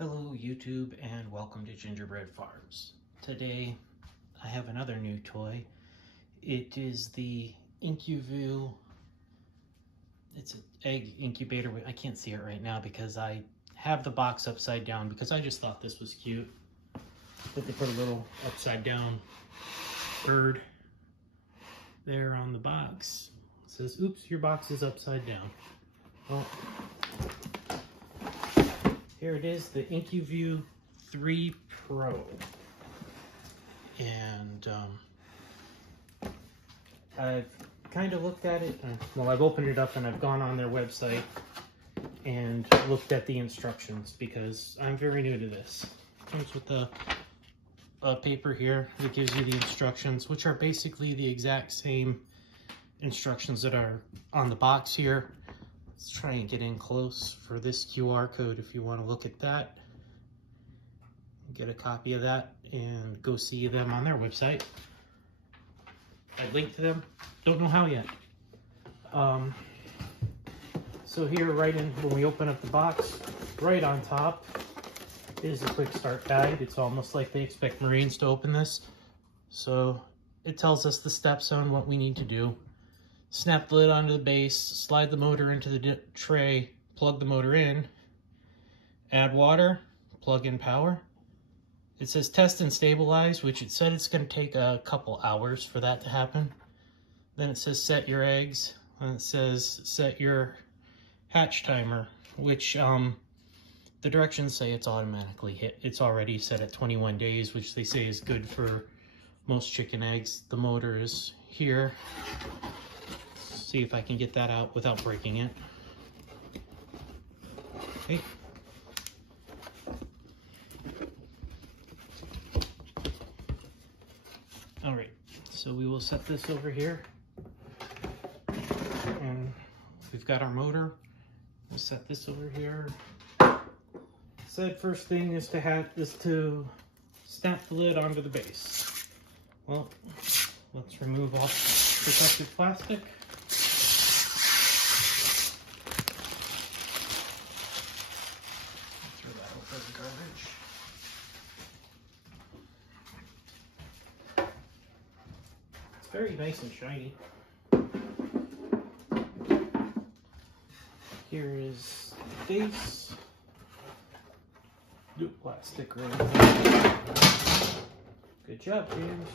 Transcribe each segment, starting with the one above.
Hello YouTube and welcome to Gingerbread Farms. Today I have another new toy. It is the IncuView. It's an egg incubator. I can't see it right now because I have the box upside down because I just thought this was cute. But they put a little upside down bird there on the box. It says, oops, your box is upside down. Well, here it is, the IncuView 3 Pro. And I've kind of looked at it. Well, I've opened it up and I've gone on their website and looked at the instructions because I'm very new to this. It comes with a paper here that gives you the instructions, which are basically the exact same instructions that are on the box here. Let's try and get in close for this QR code if you want to look at that. Get a copy of that and go see them on their website. I linked to them. Don't know how yet. So here, when we open up the box, right on top is a quick start guide. It's almost like they expect Marines to open this. So it tells us the steps on what we need to do. Snap the lid onto the base, slide the motor into the tray, plug the motor in, add water, plug in power. It says test and stabilize, which it said it's going to take a couple hours for that to happen. Then it says set your eggs, and it says set your hatch timer, which the directions say it's automatically hit. It's already set at 21 days, which they say is good for most chicken eggs. The motor is here. See if I can get that out without breaking it. Okay. All right, so we will set this over here. And we've got our motor. We'll set this over here. Said first thing is to snap the lid onto the base. Well, let's remove all protective plastic. The garbage. It's very nice and shiny. Here is the base. New plastic right there. Good job, James.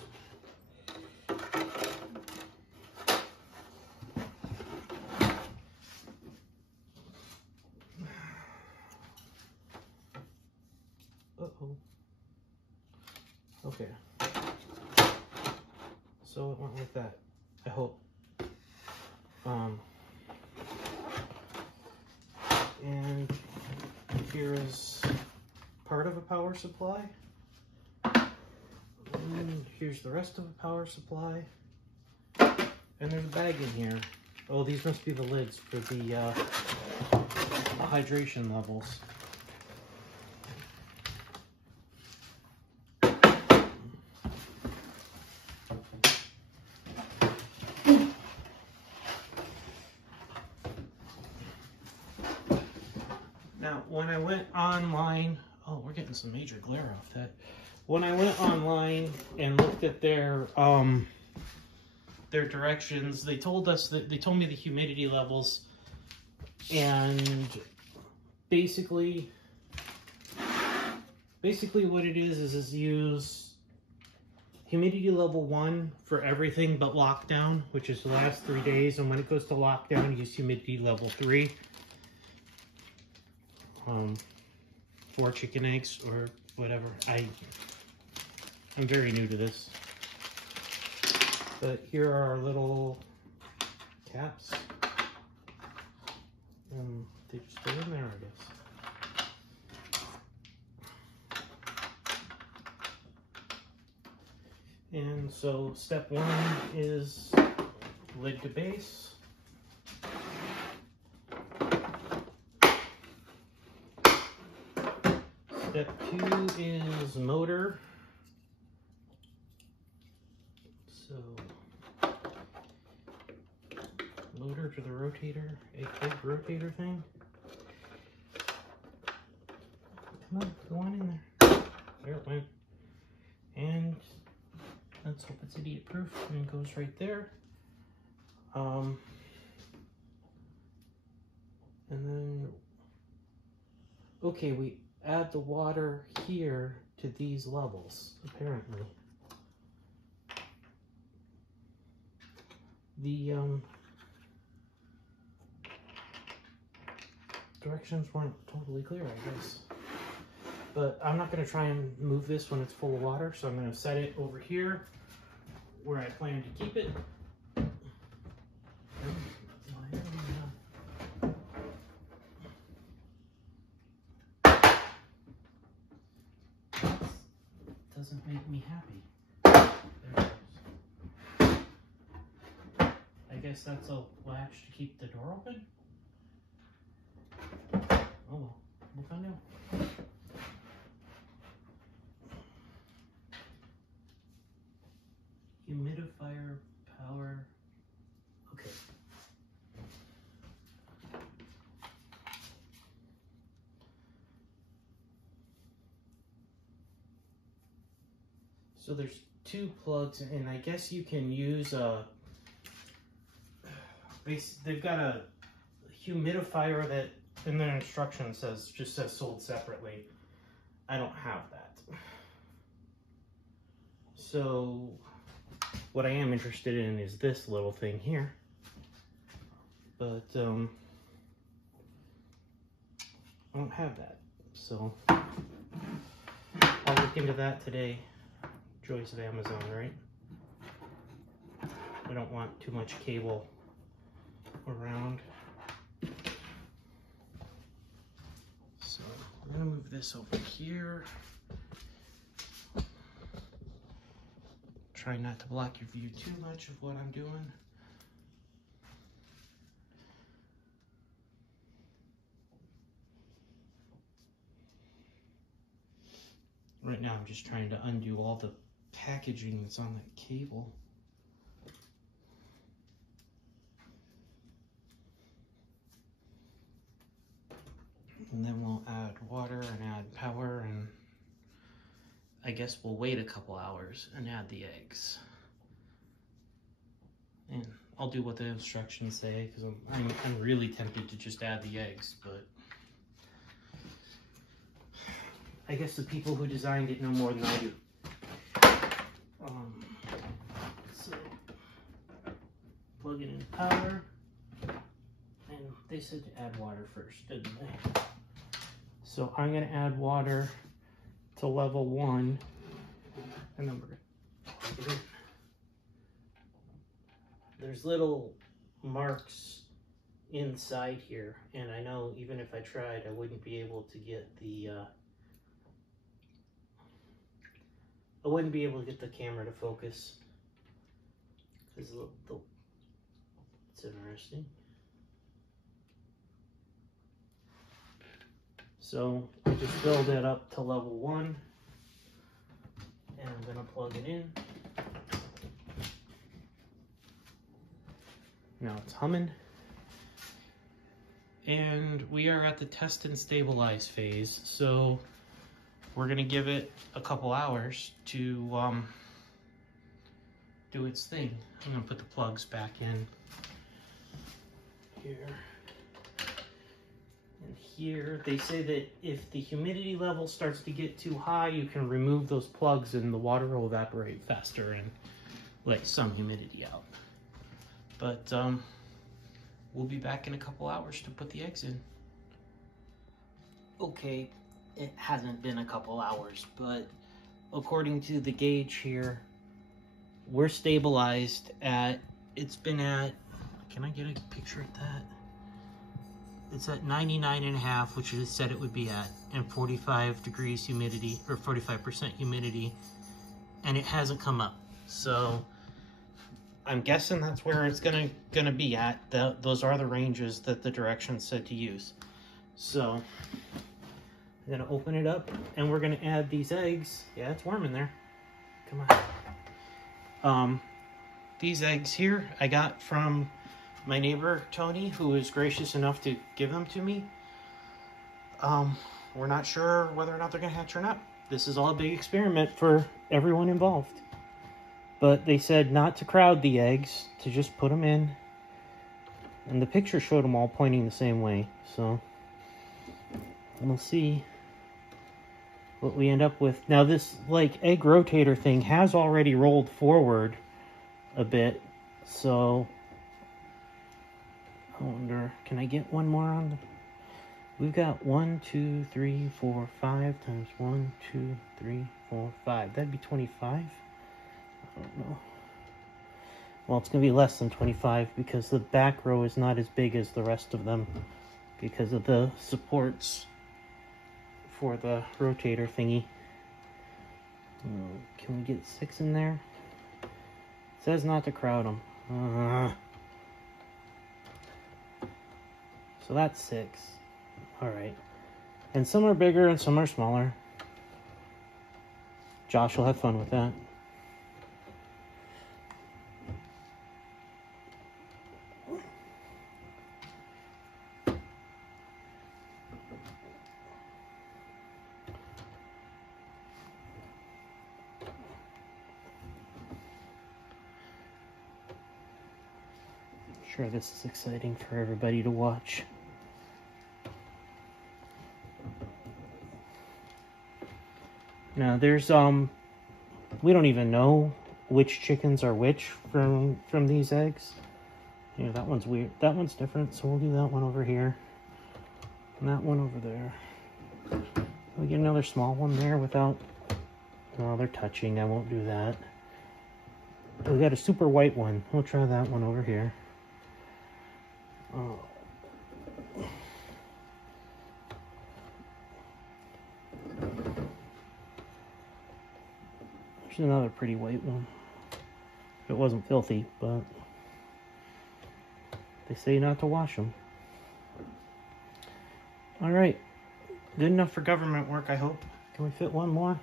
Uh-oh. Okay. So it went like that, I hope. And here is part of a power supply. And here's the rest of a power supply. And there's a bag in here. Oh, these must be the lids for the hydration levels. Now, when I went online, oh, we're getting some major glare off that. When I went online and looked at their directions, they told me the humidity levels, and basically what it is use humidity level 1 for everything but lockdown, which is the last 3 days, and when it goes to lockdown, use humidity level 3. For chicken eggs or whatever. I'm very new to this. But here are our little caps. They just go in there, I guess. And so step 1 is lid to base. Step 2 is motor. So, motor to the rotator, egg rotator thing. Come on, go on in there. There it went. And let's hope it's idiot proof and it goes right there. And then, okay, we add the water here to these levels, apparently. The directions weren't totally clear, I guess. But I'm not going to try and move this when it's full of water, so I'm going to set it over here where I plan to keep it. Doesn't make me happy. There it goes. I guess that's a latch to keep the door open. Oh well, we'll find out. Humidifier power. Okay. So there's two plugs, and I guess you can use they've got a humidifier that in their instructions just says sold separately. I don't have that. So what I am interested in is this little thing here. But I don't have that. So I'll look into that today. Joys of Amazon, right? I don't want too much cable around. So I'm gonna move this over here. Try not to block your view too much of what I'm doing. Right now I'm just trying to undo all the packaging that's on that cable. And then we'll add water and add power, and I guess we'll wait a couple hours and add the eggs. And I'll do what the instructions say, because I'm really tempted to just add the eggs, but I guess the people who designed it know more than I do. So plug it in power, and they said to add water first, didn't they? So I'm going to add water to level 1, and then we're going to plug it in. There's little marks inside here, and I know even if I tried, I wouldn't be able to get the camera to focus. It's interesting. So I just filled it up to level 1, and I'm gonna plug it in. Now it's humming. And we are at the test and stabilize phase, so we're gonna give it a couple hours to do its thing. I'm gonna put the plugs back in here. And here, they say that if the humidity level starts to get too high, you can remove those plugs and the water will evaporate faster and let some humidity out. But we'll be back in a couple hours to put the eggs in. Okay, it hasn't been a couple hours, but according to the gauge here, we're stabilized at, it's been at, can I get a picture of that? It's at 99.5, which it said it would be at, and 45 degrees humidity, or 45% humidity, and it hasn't come up. So I'm guessing that's where it's gonna be at. Those are the ranges that the directions said to use. So I'm gonna open it up, and we're gonna add these eggs. Yeah, it's warm in there. Come on. These eggs here I got from my neighbor Tony, who was gracious enough to give them to me. we're not sure whether or not they're gonna hatch or not. This is all a big experiment for everyone involved. But they said not to crowd the eggs, to just put them in. And the picture showed them all pointing the same way, so we'll see what we end up with. Now this like egg rotator thing has already rolled forward a bit, so I wonder, can I get one more on the... We've got 1, 2, 3, 4, 5 times 1, 2, 3, 4, 5. That'd be 25? I don't know. Well, it's going to be less than 25 because the back row is not as big as the rest of them because of the supports for the rotator thingy. Can we get 6 in there? It says not to crowd them. So that's 6. Alright. And some are bigger and some are smaller. Josh will have fun with that. I'm sure this is exciting for everybody to watch. Now there's we don't even know which chickens are which from these eggs. Yeah, that one's weird. That one's different, so we'll do that one over here. And that one over there. We get another small one there without... No, they're touching. I won't do that. We got a super white one. We'll try that one over here. Oh. There's another pretty white one. It wasn't filthy, but they say not to wash them. All right, good enough for government work, I hope. Can we fit one more?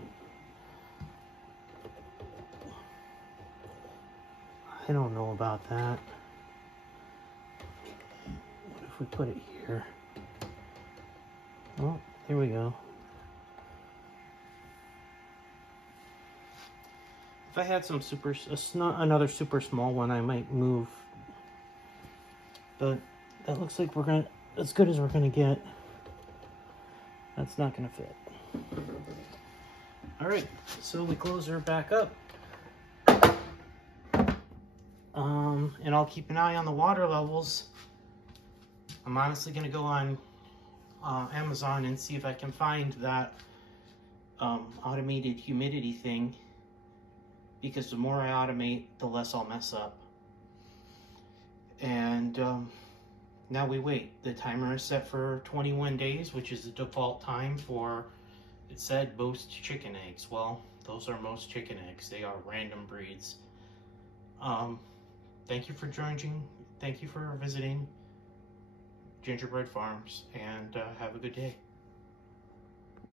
I don't know about that. What if we put it here? Oh, here we go. If I had some another super small one, I might move. But that looks like we're gonna, as good as we're gonna get. That's not gonna fit. All right, so we close her back up. And I'll keep an eye on the water levels. I'm honestly gonna go on Amazon and see if I can find that automated humidity thing. Because the more I automate, the less I'll mess up. And now we wait. The timer is set for 21 days, which is the default time for, it said, most chicken eggs. Well, those are most chicken eggs. They are random breeds. Thank you for joining. Thank you for visiting Gingerbread Farms, and have a good day.